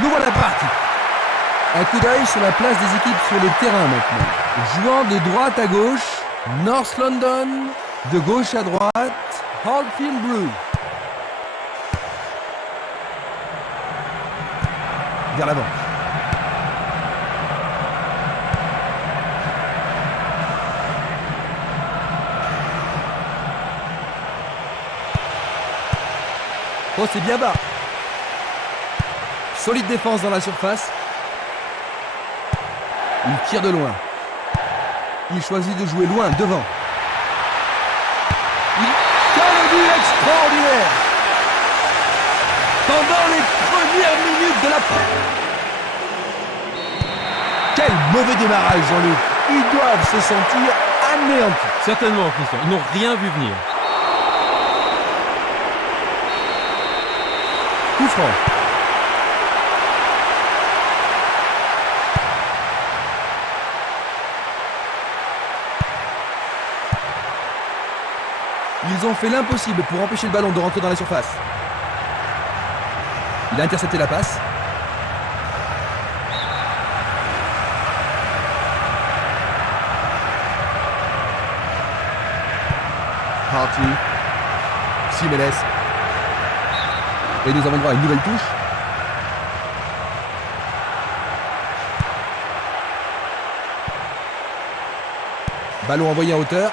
Nous voilà partis. Un coup d'œil sur la place des équipes sur le terrain maintenant. Jouant de droite à gauche, North London, de gauche à droite, Hartfield Blue. Vers l'avant. Oh, c'est bien bas. Solide défense dans la surface. Il tire de loin. Il choisit de jouer loin, devant. Quel but extraordinaire! Pendant les premières minutes de la... Quel mauvais démarrage, Jean-Luc. Ils doivent se sentir anéantis. Certainement, Christian. Ils n'ont rien vu venir. Coup franc. Ils ont fait l'impossible pour empêcher le ballon de rentrer dans la surface. Il a intercepté la passe. Harty. Simenes. Et nous avons droit à une nouvelle touche. Ballon envoyé en hauteur.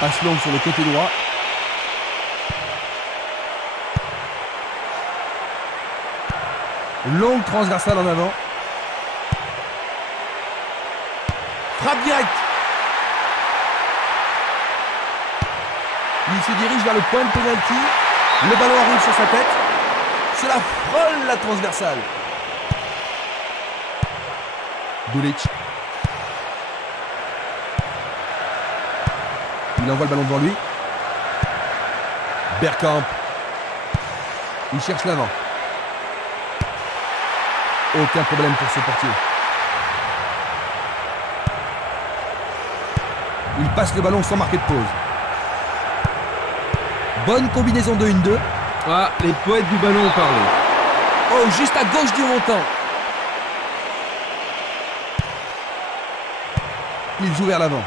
Passe longue sur le côté droit. Longue transversale en avant. Frappe directe. Il se dirige vers le point de pénalty. Le ballon arrive sur sa tête. Cela frôle la transversale. Dulic. Il envoie le ballon devant lui. Bergkamp. Il cherche l'avant. Aucun problème pour ce portier. Il passe le ballon sans marquer de pause. Bonne combinaison de 1-2. Ah, les poètes du ballon ont parlé. Oh, juste à gauche du montant. Il joue vers l'avant.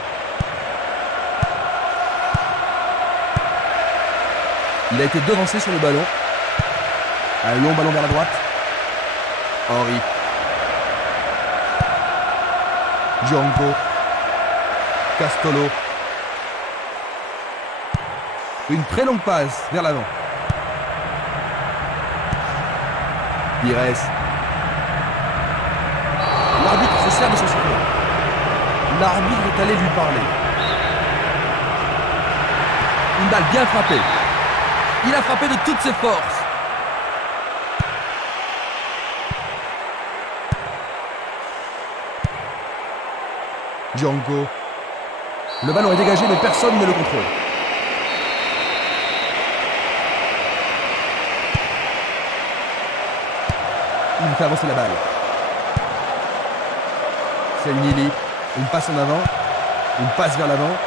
Il a été devancé sur le ballon. Un long ballon vers la droite. Henry. Django. Castolo. Une très longue passe vers l'avant. Pires. L'arbitre se sert de son sifflet. L'arbitre est allé lui parler. Une balle bien frappée. Il a frappé de toutes ses forces. Django. Le ballon est dégagé, mais personne ne le contrôle. Il fait avancer la balle. C'est Nili. Une passe en avant. Une passe vers l'avant.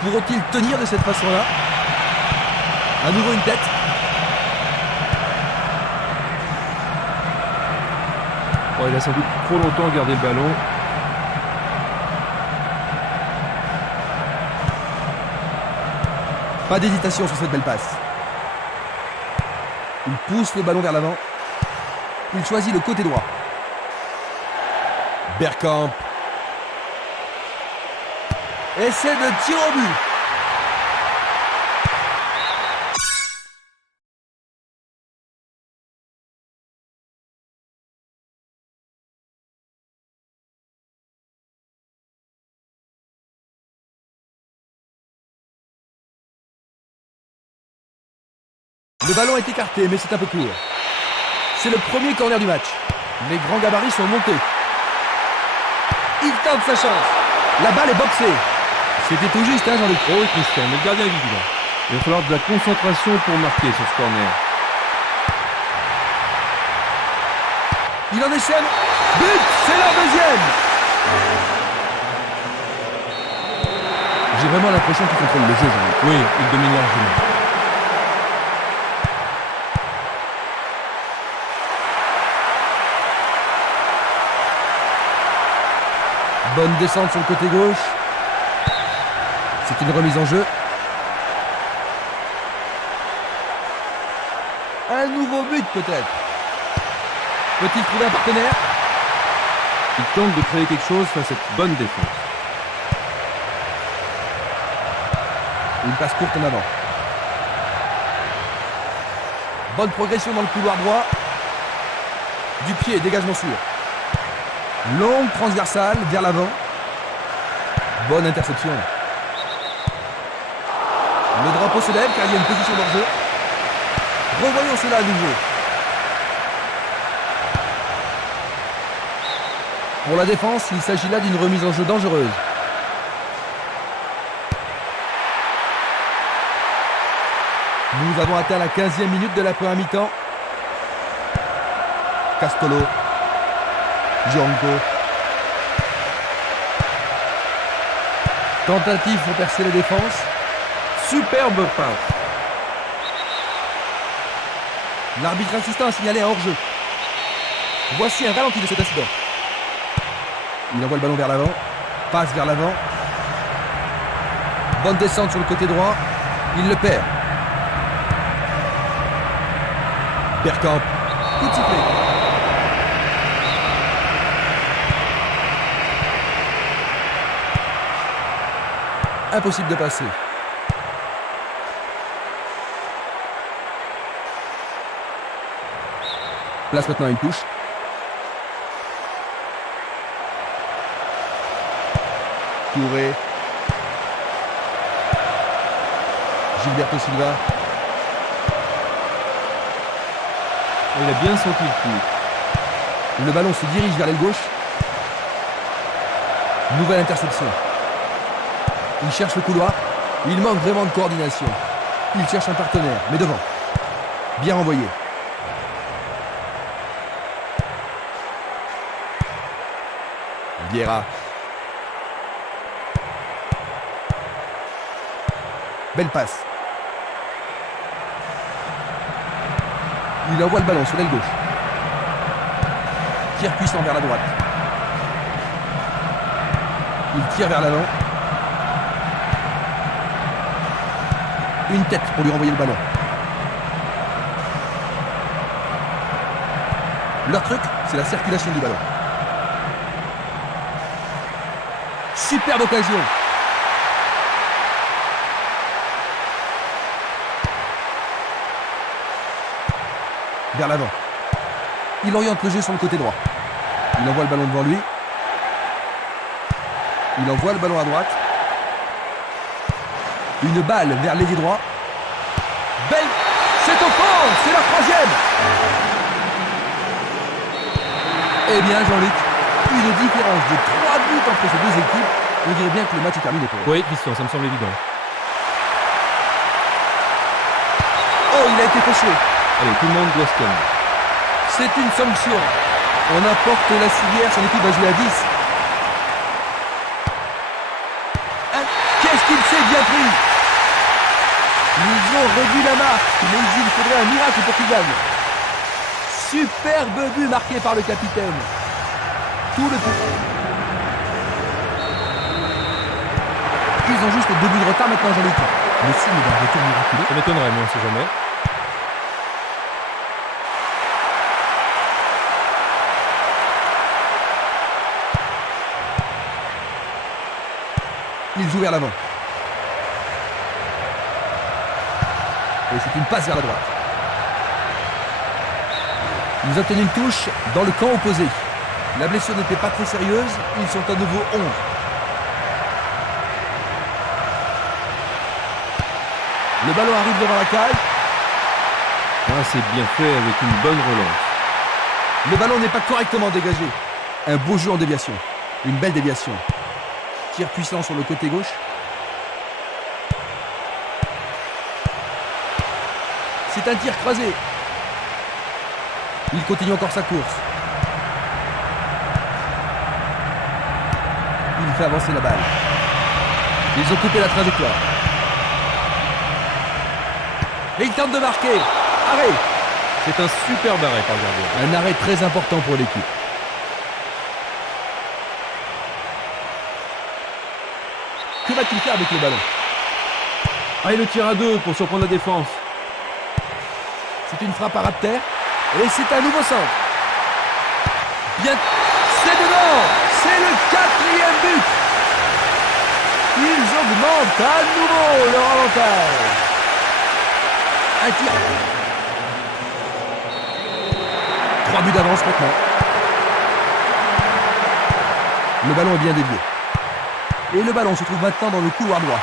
Pourront-ils tenir de cette façon-là? À nouveau une tête. Oh, il a sans doute trop longtemps gardé le ballon. Pas d'hésitation sur cette belle passe. Il pousse le ballon vers l'avant. Il choisit le côté droit. Bergkamp. Essai de tir au but. Le ballon est écarté, mais c'est un peu court. C'est le premier corner du match. Les grands gabarits sont montés. Il tente sa chance. La balle est boxée. C'était tout juste, hein, Jean-Luc? Oh oui, Christian, mais le gardien est vigilant. Il va falloir de la concentration pour marquer sur ce corner. Il en essaie. But! C'est la deuxième! J'ai vraiment l'impression qu'il contrôle le jeu, Jean-Luc. Oui, il domine largement. Bonne descente sur le côté gauche. C'est une remise en jeu. Un nouveau but peut-être. Peut-il trouver un partenaire? Il tente de créer quelque chose face à cette bonne défense. Une passe courte en avant. Bonne progression dans le couloir droit. Du pied, dégagement sûr. Longue transversale vers l'avant. Bonne interception. Le drapeau se lève car il y a une position d'hors-jeu. Revoyons cela à nouveau. Pour la défense, il s'agit là d'une remise en jeu dangereuse. Nous avons atteint la 15e minute de la première mi-temps. Castolo. Gianco. Tentative pour percer la défense. Superbe passe. L'arbitre insistant a signalé un hors-jeu. Voici un ralenti de cet incident. Il envoie le ballon vers l'avant. Passe vers l'avant. Bonne descente sur le côté droit. Il le perd. Bergkamp. Coup de sifflet. Impossible de passer. Place maintenant à une touche. Touré. Gilberto Silva. Il a bien senti le coup. Le ballon se dirige vers l'aile gauche. Nouvelle interception. Il cherche le couloir. Il manque vraiment de coordination. Il cherche un partenaire, mais devant. Bien renvoyé. Vieira. Belle passe. Il envoie le ballon sur l'aile gauche. Tir puissant vers la droite. Il tire vers l'avant. Une tête pour lui renvoyer le ballon. Leur truc, c'est la circulation du ballon. Superbe occasion. Vers l'avant. Il oriente le jeu sur le côté droit. Il envoie le ballon devant lui. Il envoie le ballon à droite. Une balle vers l'ailier droit. Belle. C'est au fond. C'est la troisième. Eh bien, Jean-Luc, une différence de 3 buts entre ces deux équipes. On dirait bien que le match est terminé pour eux. Oui, Christian, ça me semble évident. Oh, il a été fauché. Allez, tout le monde doit se calmer. C'est une sanction. On apporte la civière, son équipe va jouer à 10. Qu'est-ce qu'il s'est bien pris? Ils ont réduit la marque, mais il faudrait un miracle pour qu'ils gagnent. Superbe but marqué par le capitaine. Tout le coup. Ils ont juste 2 buts de retard maintenant, Jean-Luc. Le signe d'un retour miraculeux. Ça m'étonnerait, moi, on sait jamais. Il joue vers l'avant. Et c'est une passe vers la droite. Ils obtiennent une touche dans le camp opposé. La blessure n'était pas très sérieuse. Ils sont à nouveau 11. Le ballon arrive devant la cage. Ah, c'est bien fait avec une bonne relance. Le ballon n'est pas correctement dégagé. Un beau jeu en déviation. Une belle déviation. Tir puissant sur le côté gauche. C'est un tir croisé. Il continue encore sa course. Il fait avancer la balle. Ils ont coupé la trajectoire. Et ils tentent de marquer. Arrêt. C'est un superbe arrêt par le gardien. Un arrêt très important pour l'équipe. Que va-t-il faire avec le ballon? Ah, il le tire à deux pour surprendre la défense. C'est une frappe à ras de terre. Et c'est un nouveau centre. Bien. C'est dedans. C'est le 4e but. Ils augmentent à nouveau leur avantage. Un tir. 3 buts d'avance maintenant. Le ballon est bien dévié. Et le ballon se trouve maintenant dans le couloir droit.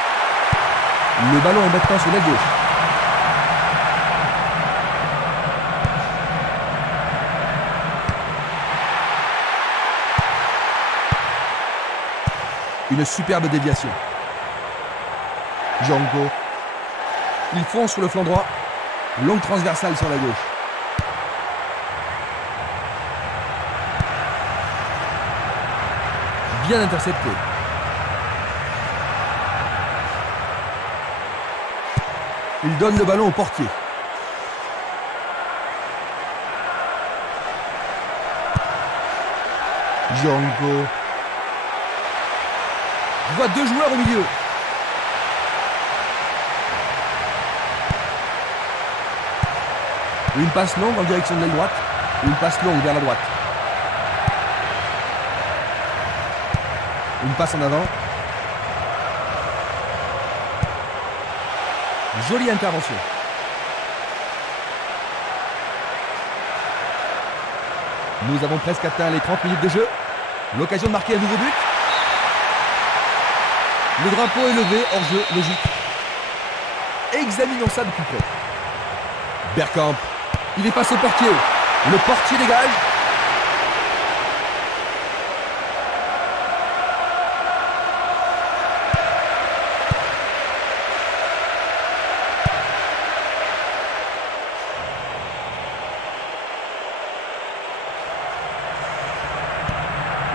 Le ballon est maintenant sur l'aile gauche. Une superbe déviation. Django. Il fonce sur le flanc droit. Longue transversale sur la gauche. Bien intercepté. Il donne le ballon au portier. Django. Je vois 2 joueurs au milieu. Une passe longue en direction de l'aile droite. Une passe longue vers la droite. Une passe en avant. Jolie intervention. Nous avons presque atteint les 30 minutes de jeu. L'occasion de marquer un nouveau but. Le drapeau est levé, hors jeu, logique. Examinons ça de plus près. Bergkamp. Il est face au portier. Le portier dégage.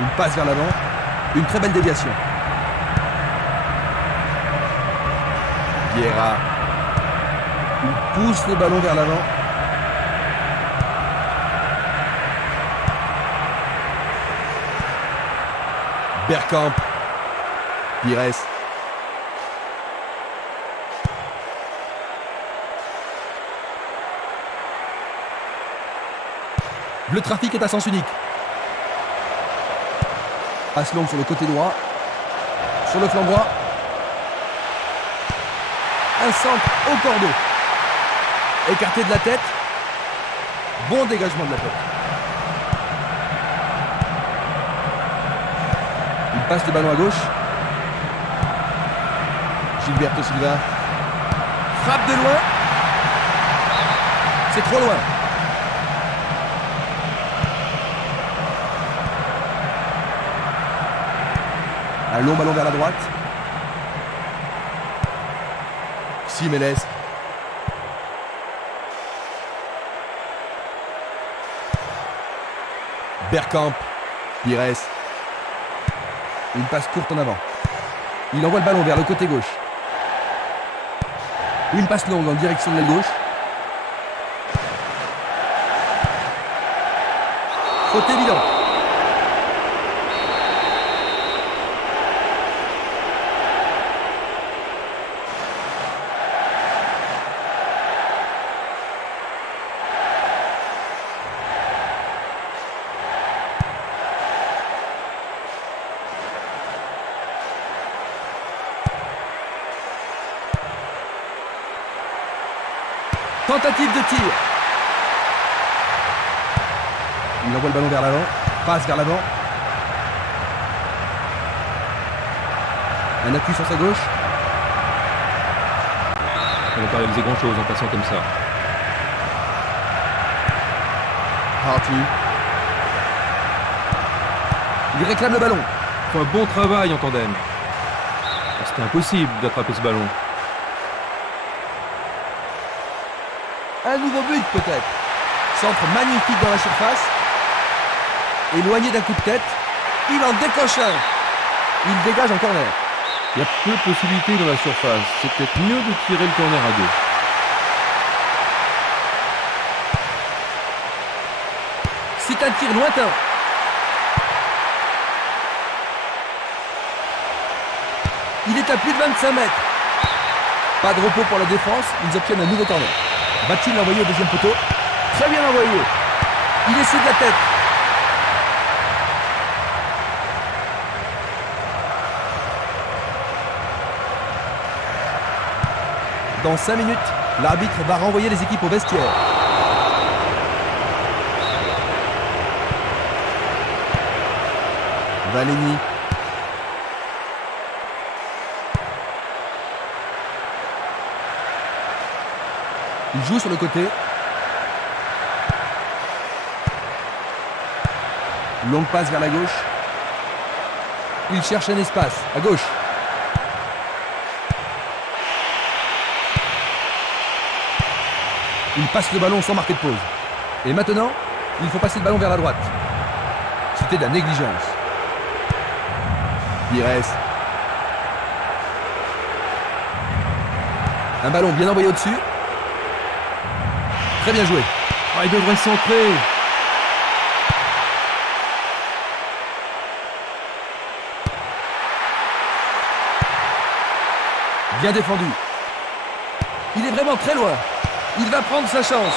Une passe vers l'avant. Une très belle déviation. Vieira. Il pousse le ballon vers l'avant. Bergkamp. Pires. Le trafic est à sens unique. Passe longue sur le côté droit. Sur le flanc droit. Un centre au cordeau. Écarté de la tête. Bon dégagement de la tête. Il passe le ballon à gauche. Gilberto Silva. Frappe de loin. C'est trop loin. Un long ballon vers la droite. Simeles. Bergkamp. Pires. Une passe courte en avant. Il envoie le ballon vers le côté gauche. Une passe longue en direction de l'aile gauche. Faute évidente. Tentative de tir. Il envoie le ballon vers l'avant. Passe vers l'avant. Un appui sur sa gauche. On n'a pas réalisé grand chose en passant comme ça. Harty. Il réclame le ballon. Il faut un bon travail en tandem. C'était impossible d'attraper ce ballon. Un nouveau but peut-être. Centre magnifique dans la surface. Éloigné d'un coup de tête. Il en décoche un. Il dégage en corner. Il y a peu de possibilités dans la surface. C'est peut-être mieux de tirer le corner à 2. C'est un tir lointain. Il est à plus de 25 mètres. Pas de repos pour la défense. Ils obtiennent un nouveau corner. Va-t-il l'envoyer au deuxième poteau? Très bien envoyé. Il essaie de la tête. Dans 5 minutes, l'arbitre va renvoyer les équipes au vestiaire. Valeni. Il joue sur le côté. Longue passe vers la gauche. Il cherche un espace à gauche. Il passe le ballon sans marquer de pause. Et maintenant, il faut passer le ballon vers la droite. C'était de la négligence. Pires. Un ballon bien envoyé au-dessus. Très bien joué. Ah, il devrait centrer. Bien défendu. Il est vraiment très loin. Il va prendre sa chance.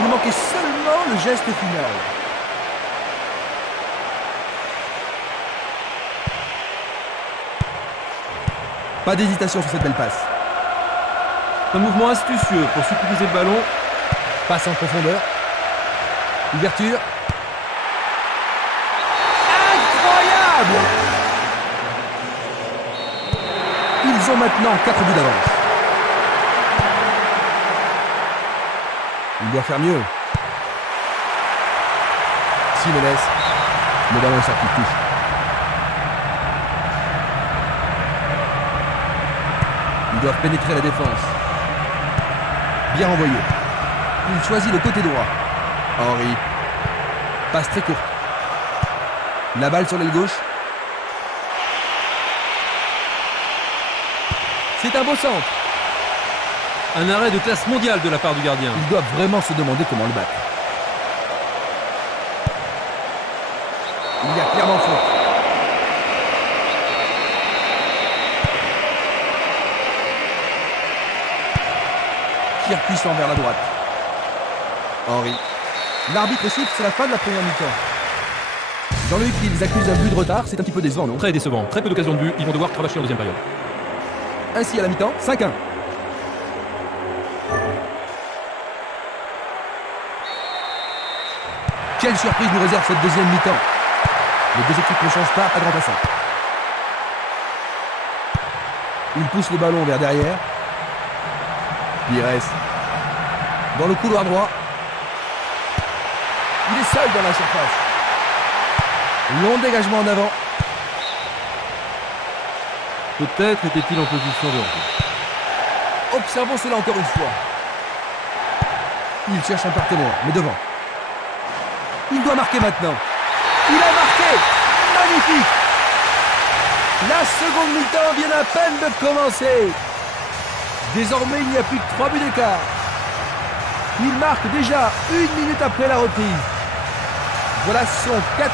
Il manquait seulement le geste final. Pas d'hésitation sur cette belle passe. Un mouvement astucieux pour sécuriser le ballon. Passe en profondeur. Ouverture. Incroyable! Ils ont maintenant 4 buts d'avance. Il doit faire mieux. Simenes. Le ballon est sorti de touche. Ils doivent pénétrer la défense. Bien renvoyé. Il choisit le côté droit. Henry. Passe très courte. La balle sur l'aile gauche. C'est un beau centre. Un arrêt de classe mondiale de la part du gardien. Ils doivent vraiment se demander comment le battre. Il y a clairement faute. Tir puissant vers la droite. Henry. L'arbitre siffle, c'est la fin de la première mi-temps. Jean-Luc, ils accusent un but de retard, c'est un petit peu décevant, non? Très décevant, très peu d'occasions de but, ils vont devoir cravacher en deuxième période. Ainsi à la mi-temps, 5-1. Quelle surprise nous réserve cette deuxième mi-temps. Les deux équipes ne changent pas de remplaçant. Il pousse le ballon vers derrière. Pires. Dans le couloir droit. Il est seul dans la surface. Long dégagement en avant. Peut-être était-il en position de hors-jeu. Observons cela encore une fois. Il cherche un partenaire, mais devant. Il doit marquer maintenant. Il a marqué! Magnifique! La seconde mi-temps vient à peine de commencer. Désormais, il n'y a plus que 3 buts d'écart. Il marque déjà 1 minute après la reprise. Voilà son 4.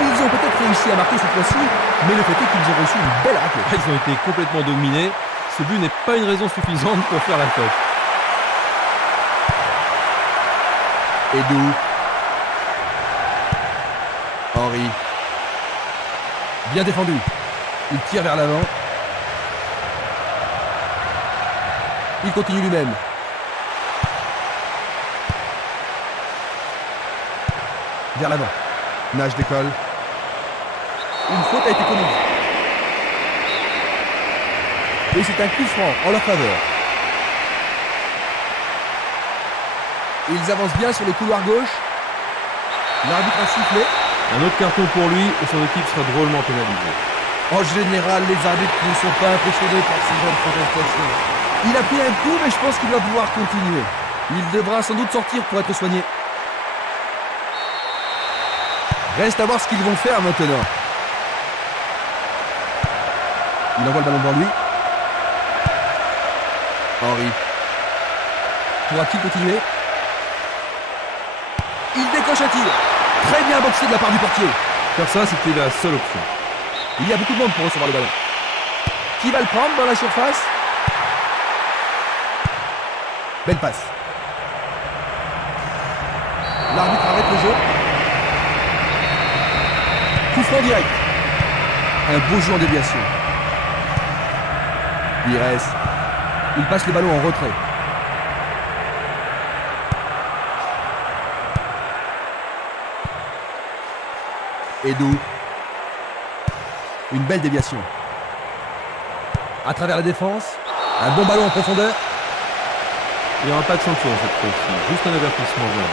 Ils ont peut-être réussi à marquer cette fois-ci, mais le fait est qu'ils ont reçu une belle raclée. Ils ont été complètement dominés. Ce but n'est pas une raison suffisante pour faire la fête. Edou. Henry. Bien défendu. Il tire vers l'avant. Il continue lui-même. Vers l'avant. Nage décolle. Une faute a été commise. Et c'est un coup franc en leur faveur. Ils avancent bien sur le couloir gauche. L'arbitre a sifflé. Un autre carton pour lui et son équipe sera drôlement pénalisée. En général, les arbitres ne sont pas impressionnés par ces genres de protestations. Il a pris un coup, mais je pense qu'il va pouvoir continuer. Il devra sans doute sortir pour être soigné. Reste à voir ce qu'ils vont faire maintenant. Il envoie le ballon devant lui. Henry. Pourra-t-il continuer? Il décoche un tir. Très bien boxé de la part du portier. Faire ça, c'était la seule option. Il y a beaucoup de monde pour recevoir le ballon. Qui va le prendre dans la surface? Belle passe. L'arbitre arrête le jeu. Coup franc direct. Un beau jeu en déviation. Pires. Il passe le ballon en retrait. Edou. Une belle déviation. À travers la défense. Un bon ballon en profondeur. Il n'y aura pas de sanction cette fois-ci. Juste un avertissement verbal.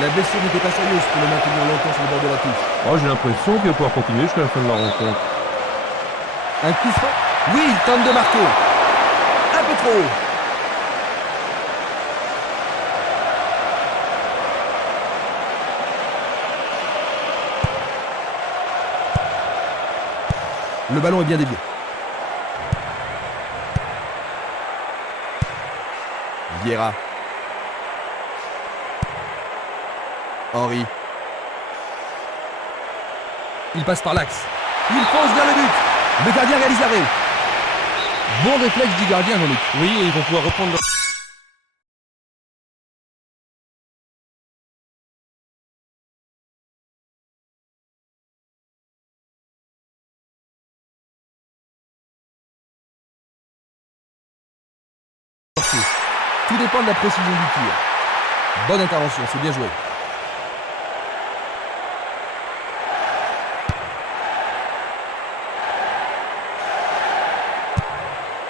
La blessure n'était pas sérieuse pour le maintenir longtemps sur le bord de la touche. Oh, j'ai l'impression qu'il va pouvoir continuer jusqu'à la fin de la rencontre. Un coup franc. Oui, il tente de marquer. Un peu trop haut. Le ballon est bien dévié. Vieira. Henry. Il passe par l'axe. Il fonce vers le but. Le gardien réalise l'arrêt. Bon réflexe du gardien, Jean-Luc. Oui, et ils vont pouvoir reprendre leur... Tout dépend de la précision du tir. Bonne intervention, c'est bien joué.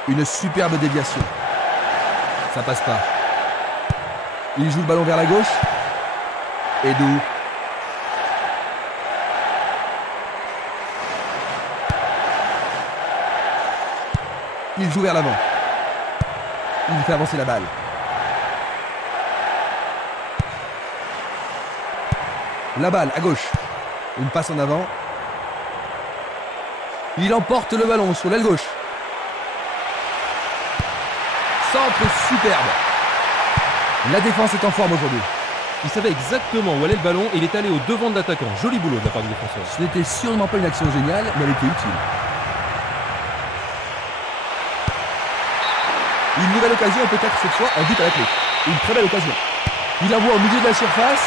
Une superbe déviation. Ça passe pas. Il joue le ballon vers la gauche. Edou. Il joue vers l'avant. Il fait avancer la balle. La balle à gauche. Une passe en avant. Il emporte le ballon sur l'aile gauche. Centre superbe. La défense est en forme aujourd'hui. Il savait exactement où allait le ballon et il est allé au devant de l'attaquant. Joli boulot de la part du défenseur. Ce n'était sûrement pas une action géniale, mais elle était utile. Une nouvelle occasion, peut-être cette fois un but à la clé. Une très belle occasion. Il envoie au milieu de la surface.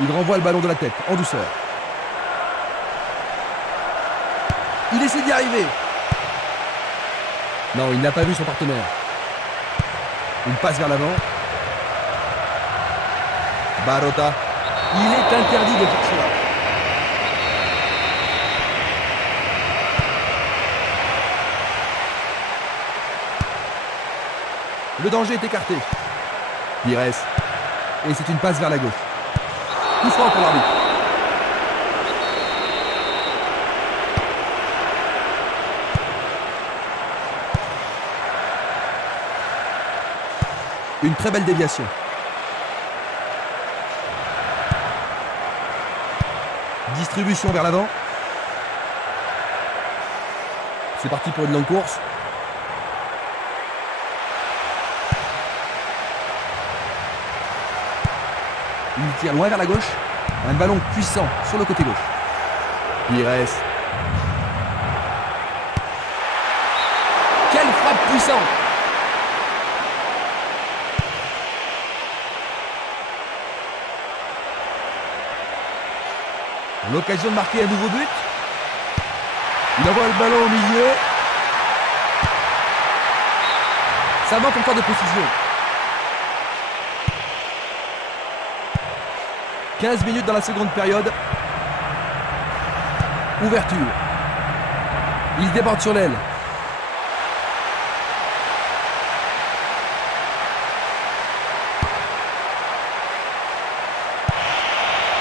Il renvoie le ballon de la tête, en douceur. Il essaie d'y arriver. Non, il n'a pas vu son partenaire. Une passe vers l'avant. Barota. Il est interdit de faire cela. Le danger est écarté. Pires. Et c'est une passe vers la gauche. Coup franc pour l'arbitre. Une très belle déviation. Distribution vers l'avant. C'est parti pour une longue course. Il tire loin vers la gauche. Un ballon puissant sur le côté gauche. Pires. Quelle frappe puissante! L'occasion de marquer un nouveau but. Il envoie le ballon au milieu. Ça manque encore de précision. 15 minutes dans la seconde période. Ouverture. Il déborde sur l'aile.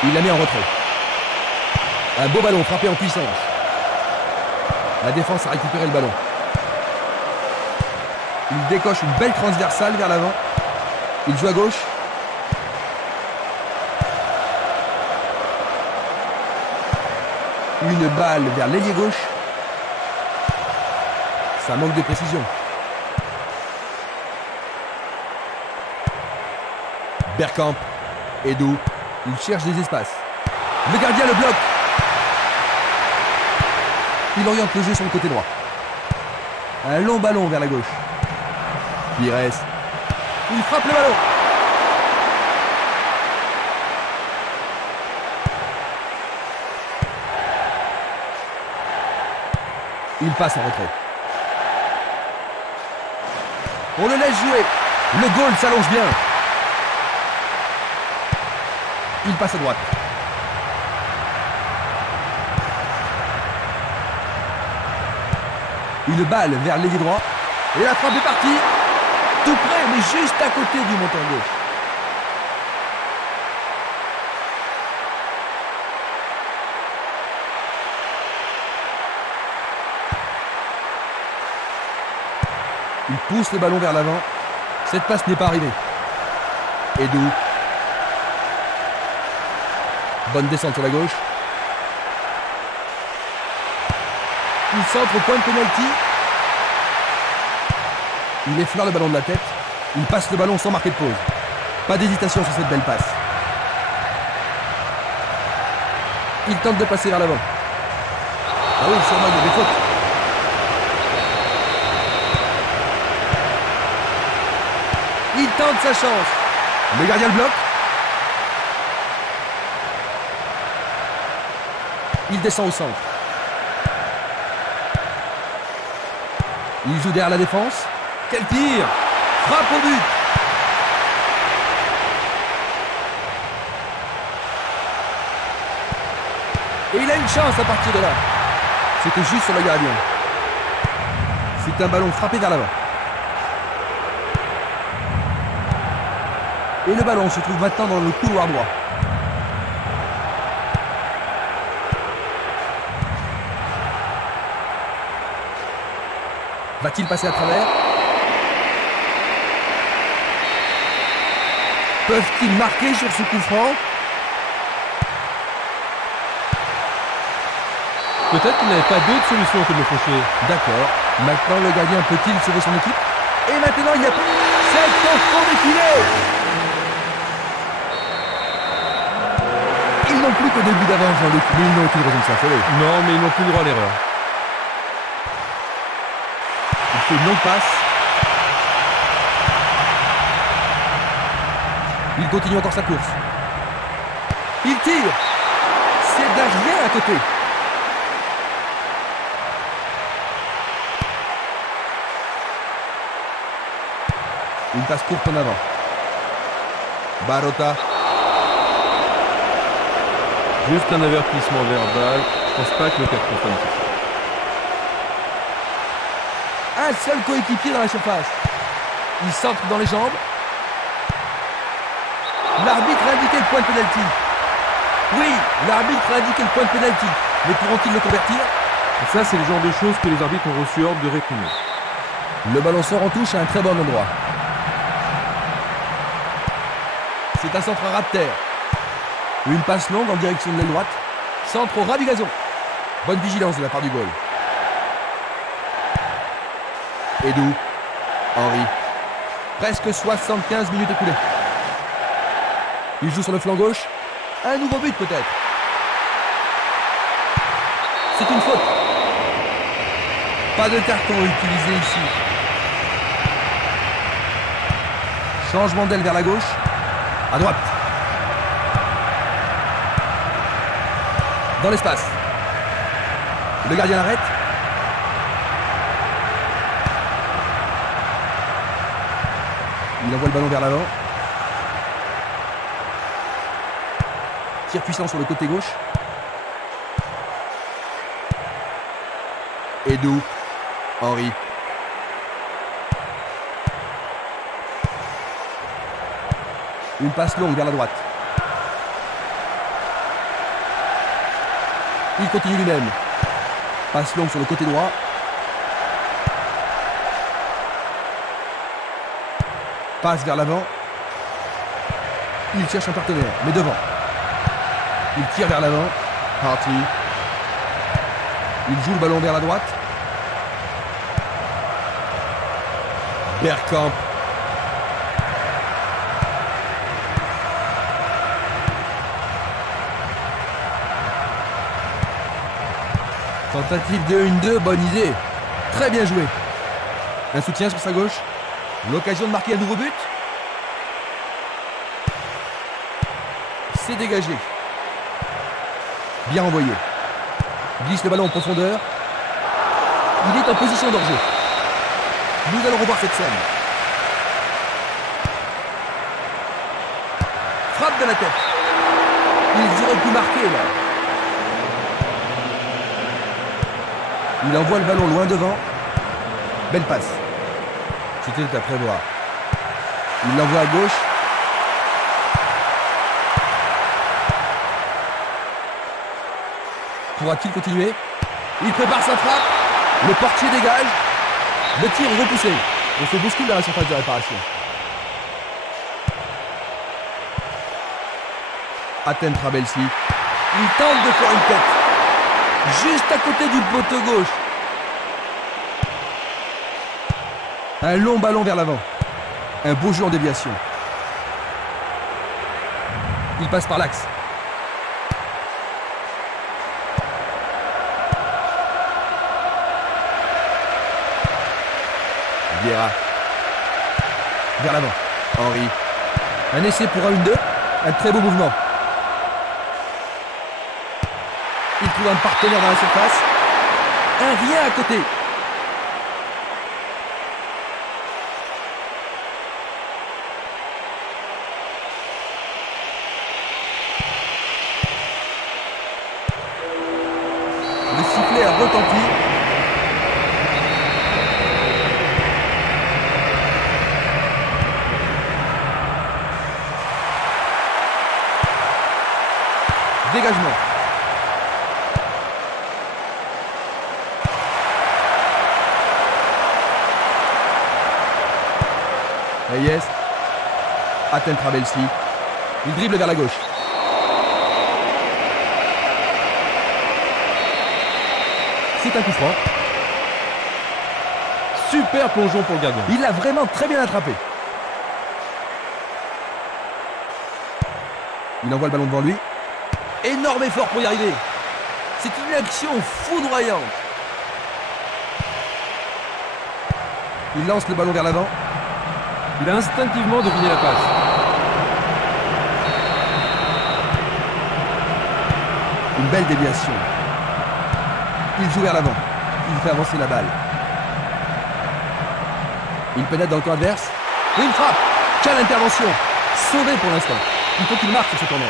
Il la met en retrait. Un beau ballon frappé en puissance. La défense a récupéré le ballon. Il décoche une belle transversale vers l'avant. Il joue à gauche. Une balle vers l'ailier gauche. Ça manque de précision. Bergkamp. Edu. Il cherche des espaces. Le gardien le bloque. Il oriente le jeu sur le côté droit. Un long ballon vers la gauche. Pires. Il frappe le ballon. Il passe en retrait. On le laisse jouer. Le goal s'allonge bien. Il passe à droite. Une balle vers l'ailier droit. Et la frappe est partie. Tout près, mais juste à côté du montant gauche. Il pousse le ballon vers l'avant. Cette passe n'est pas arrivée. Edu. Bonne descente sur la gauche. Il centre au point de pénalty. Il effleure le ballon de la tête. Il passe le ballon sans marquer de pause. Pas d'hésitation sur cette belle passe. Il tente de passer vers l'avant. Ah oui, sûrement il y a des fautes. Il tente sa chance. Le gardien le bloque. Il descend au centre. Il joue derrière la défense. Quel tir! Frappe au but! Et il a une chance à partir de là. C'était juste sur le gardien. C'est un ballon frappé vers l'avant. Et le ballon se trouve maintenant dans le couloir droit. Va-t-il passer à travers? Peuvent-ils marquer sur ce coup franc? Peut-être qu'il n'avait pas d'autre solution que de le faucher. D'accord. Maintenant, le gardien peut-il sauver son équipe? Et maintenant, il y a... C'est au fond des filets! Ils n'ont plus que 2 buts d'avance dans l'équipe, mais ils n'ont aucune raison de s'affoler. Non, mais ils n'ont plus le droit à l'erreur. Il fait une longue passe. Il continue encore sa course. Il tire. C'est derrière à côté. Une passe courte en avant. Barota. Juste un avertissement verbal. Je pense pas que le carton soit nécessaire. Un seul coéquipier dans la surface. Il centre dans les jambes. L'arbitre a indiqué le point de pénalty. Oui, l'arbitre a indiqué le point de pénalty. Mais pourront-ils le convertir? Et ça, c'est le genre de choses que les arbitres ont reçu ordre de réprimer. Le ballon sort en touche à un très bon endroit. C'est un centre à ras de terre. Une passe longue en direction de l'aile droite. Centre au ras du gazon. Bonne vigilance de la part du goal. Edu. Henry. Presque 75 minutes écoulées. Il joue sur le flanc gauche. Un nouveau but peut-être. C'est une faute. Pas de carton utilisé ici. Changement d'aile vers la gauche. À droite. Dans l'espace. Le gardien l'arrête. Il envoie le ballon vers l'avant. Tir puissant sur le côté gauche. Edu. Henry. Une passe longue vers la droite. Il continue lui-même. Passe longue sur le côté droit. Passe vers l'avant. Il cherche un partenaire, mais devant. Il tire vers l'avant. Harty. Il joue le ballon vers la droite. Bergkamp. Tentative de 1-2, bonne idée. Très bien joué. Un soutien sur sa gauche. L'occasion de marquer un nouveau but. C'est dégagé. Bien envoyé. Glisse le ballon en profondeur. Il est en position d'hors-jeu. Nous allons revoir cette scène. Frappe de la tête. Ils auraient pu marquer là. Il envoie le ballon loin devant. Belle passe. C'était à prévoir. Il l'envoie à gauche. Pourra-t-il continuer? Il prépare sa frappe. Le portier dégage. Le tir est repoussé. On se bouscule dans la surface de réparation. Atem Trabelsi. Il tente de faire une tête. Juste à côté du poteau gauche. Un long ballon vers l'avant. Un beau jeu en déviation. Il passe par l'axe. Vieira. Vers l'avant. Henry. Un essai pour un 1-2. Un très beau mouvement. Il trouve un partenaire dans la surface. Un rien à côté. Le sifflet a retenti. Dégagement. Reyes. Atem Trabelsi. Il dribble vers la gauche. C'est un coup franc. Super plongeon pour le gardien. Il l'a vraiment très bien attrapé. Il envoie le ballon devant lui. Énorme effort pour y arriver. C'est une action foudroyante. Il lance le ballon vers l'avant. Il a instinctivement deviné la passe. Une belle déviation. Il joue vers l'avant. Il fait avancer la balle. Il pénètre dans le camp adverse. Et une frappe. Quelle intervention. Sauvé pour l'instant. Il faut qu'il marque sur ce corner.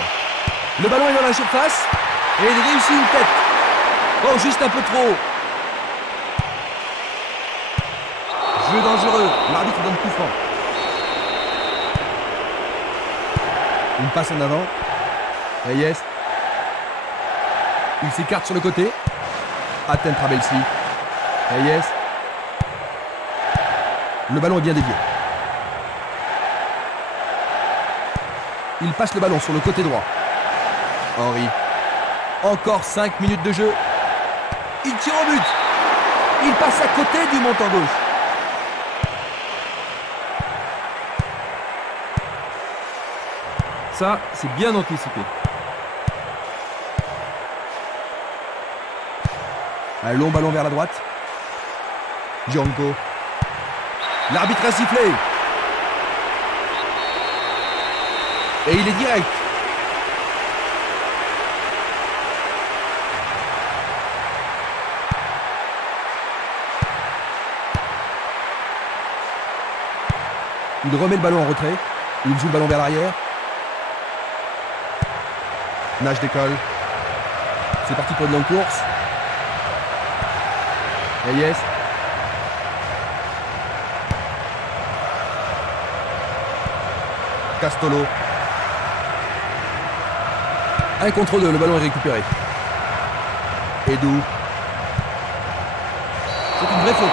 Le ballon est dans la surface. Et il réussit une tête. Oh, juste un peu trop. Jeu dangereux. L'arbitre donne coup franc. Une passe en avant. Reyes. Il s'écarte sur le côté. Atem Trabelsi. Reyes. Le ballon est bien dévié. Il passe le ballon sur le côté droit. Henry. Encore 5 minutes de jeu. Il tire au but. Il passe à côté du montant gauche. Ça, c'est bien anticipé. Un long ballon vers la droite. Django. L'arbitre a sifflé. Et il est direct. Il remet le ballon en retrait. Il joue le ballon vers l'arrière. Nage décolle. C'est parti pour une longue course. Reyes. Castolo. 1 contre 2, le ballon est récupéré. Edou. C'est une vraie faute.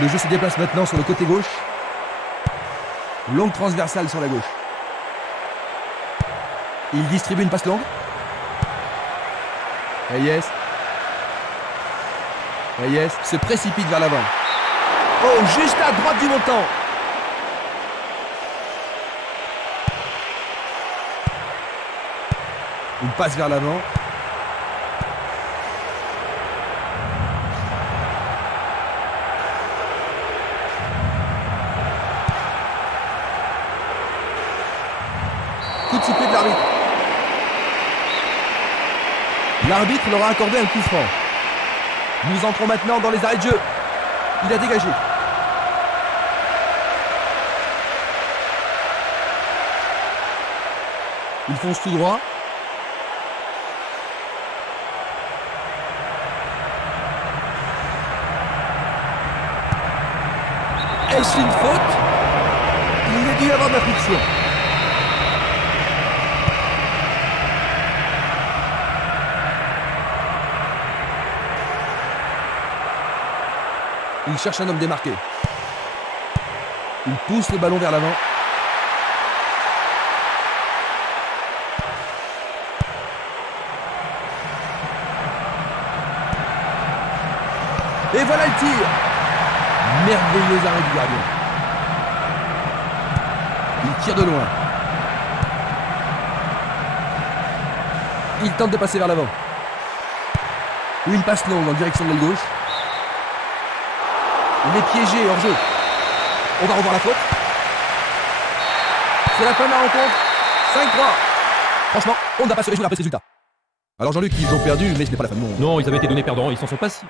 Le jeu se déplace maintenant sur le côté gauche. Longue transversale sur la gauche. Il distribue une passe longue. Reyes. Reyes se précipite vers l'avant. Oh, juste à droite du montant. Une passe vers l'avant. Coup de sifflet de l'arbitre. L'arbitre leur a accordé un coup franc. Nous entrons maintenant dans les arrêts de jeu. Il a dégagé. Il fonce tout droit. Est-ce une faute? Il y a dû y avoir de la friction. Il cherche un homme démarqué. Il pousse le ballon vers l'avant. Et voilà le tir. Merveilleux arrêt du gardien. Il tire de loin. Il tente de passer vers l'avant. Une passe longue en direction de l'aile gauche. Il est piégé hors jeu. On va revoir la faute. C'est la fin de la rencontre. 5-3. Franchement, on n'a pas se réjouir après ce résultat. Alors Jean-Luc, ils ont perdu, mais ce n'est pas la fin du monde. Non, ils avaient été donnés perdants, ils s'en sont pas si